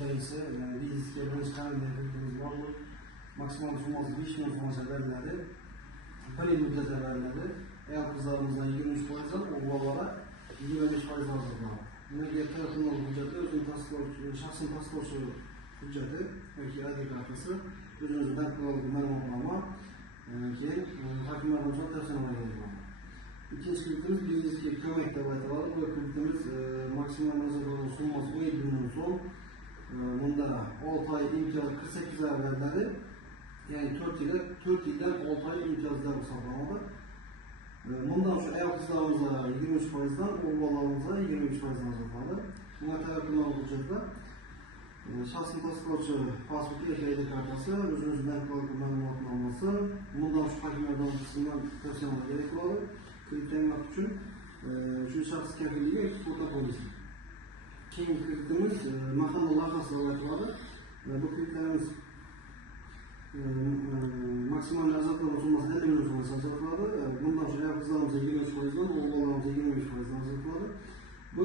Birincisi, bizga birinchi qanday hududimiz bor. Maksimal summasi 5 million so'mgacha beriladi. 1 yil muddatga beriladi. Ayol qizlarimizdan 23%, o'g'illar 25% ajratiladi. Bunga telefonlar hujjati, o'zini tasdiqlovchi, shaxsini tasdiqlovchi hujjati yoki ID kartasi, o'zingiz bank ma'lumotnoma, keyin hokimlar tomonidan tavsiyalanadi. İkinci kreditimiz biznesga ko'mak deb aytiladi. Bu kreditimiz maksimal nazardan summasi 17 million so'm. Bunda 6 ay imtiyoz 48 ay beriladi. Yani 4 yildan 6 ay imtiyozlar hisoblanadi. Bundan şu ayol qizlarimizga 23%dan, o'g'illarimiizga 23%dan ajratiladi. Bunga talablar hujjatlar, shaxsni tasdiqlovchi pasport yoki ID kartasi, o'zingiz bank ma'lumotnomasi, bundan şu hokimiyat qismidan tavsiyalar kerak bo'ladi. Kreditlamak uchun shu shaxs kafilligi yoki fotopolisi. Keyingi kreditimiz mahalla loyihasi deb aytiladi. Bu kreditlarimiz maksimal ajratilgan summasi 50 million so'mgacha ajratiladi. Bundan sonra ayol qizlarimizga 23%dan, o'g'illarimiizga 25%dan ajratiladi. Bu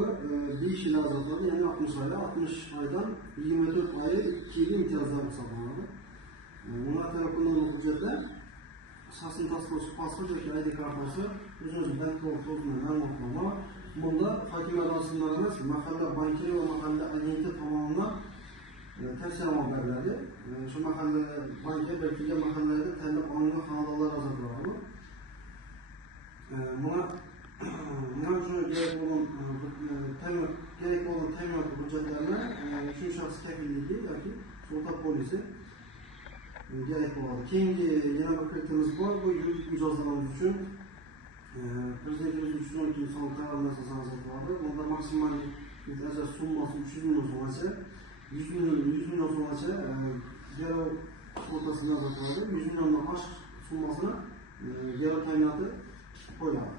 5 yil ajratiladi, ya'ni 60 ay, 60 aydan 24 ay 2 yil imtiyozlar hisoblanadi. Bunga talab qilingan hujjatlar shaxsni tasdiqlovchi pasport yoki ID kartasi, o'zingiz bank ma'lumotnoma. Bunda hokimiyat rasmlarimiz mahalla bankiri va mahalla agenti tomonidan tavsiyalar beriladi. Shu mahalla banki belgilangan mahallalarda tanlab olingan xonadonlar ajratiladi. Buna uchun kerak bo'lgan ta'minot hujjatlarini shu shaxs kafilligi yoki fotopolisi kerak bo'ladi. Keyingi yana bir kreditimiz bor. Bu yuridik mijozlarimiz uchun Prezidentimiz 312 son qarorga asosan ajratiladi. Bunda maksimal ajr summasi 300 million so'mgacha, 100 million so'mgacha garov kvotasini ajratiladi. 100 milliondan oshiq summasini garov ta'minoti qo'yiladi.